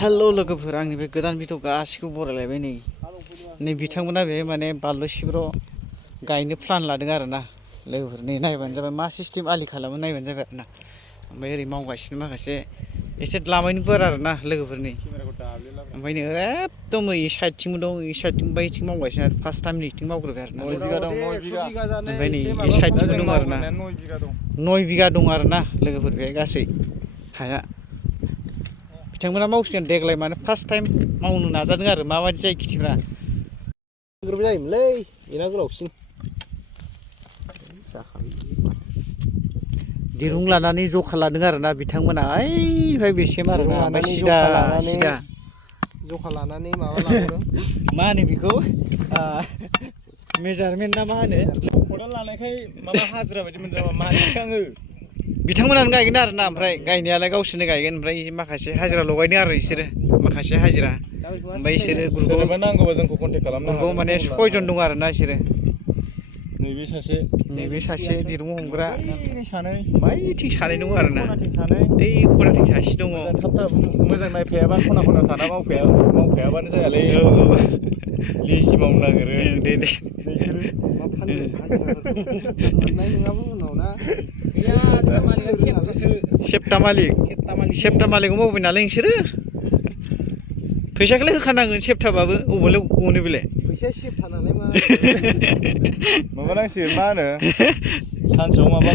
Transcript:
हेल' लोगोफोर आंनि बे गोदान भिडिअ गासिखौबो बरायलायबाय नै बिथांमोना बे माने बानलु सिब्र' गायनो प्लान लादों आरोना लोगोफोर नै नायबानो जाबाय मा सिस्टेम आलि खालामो नायबानो जाबाय आरोना ओमफ्राय ओरै मावगासिनो माखासे एसे लामायनो गुवार आरोना लोगोफोरनि ओमफ्राय नै एकदम ओइ साइडथिंबो दं ओइ साइडथिं बैथिं मावगासिनो आरो फार्स्ट टाइम नैथिं मावग्रोबाय आरोना 9 बिगा दं 9 बिगा ओमफ्राय नै इ साइडथिंबो दं आरोना 9 बिगा दं आरोना लोगोफोर बे गासै हाया बिथांमोना मावसिगोन देग्लाय माने फार्स्ट टाइम मावनो नाजादों आरो माबायदि जायो खेथिफ्रा गोरबो जायोमोनलै एना गोलावसिन दिरुं लानानै जखा लादों आरोना बिथांमोना ओइनिफ्राय बेसिम आरोना ओमफ्राय सिदा जखा लानानै माबा लादों मा होनो बेखौ मेजारमेन्ट ना मा होनो खदाल लानायखाय माबा हाजिरा बायदि मोनदों मानसिसो आङो बिथांमोनानो गायगोन आरोना ओमफ्राय गायनायालाय गावसोरनो गायगोन ओमफ्राय माखासे हाजिरा लगायदों आरो बिसोरो माखासे हाजिरा ओमफ्राय बिसोरो ग्रुपआव नांगौबा जोंखौ कन्टेक्ट खालामनो ग्रुपआव माने 6 जन दं आरोना बिसोरो नैबे सासे दिरुं हमग्रा सानै बैथिं सानै दङ आरोना ओइ खनाथिं सासे दङ थाब मोजां नायफायाबा खना खना थाना मावफायाबानो जायालै लेजि मावनो नागिरो दे सेप्ता मालिकआव मावबाय नालाय नोंसोरो फैसाखौलाय होखानांगोन सेप्ताबाबो अबावलाय गनो बेलाय फैसाया सेप्ता नालाय माबा नांसिगोन मा होनो सानसेयाव माबा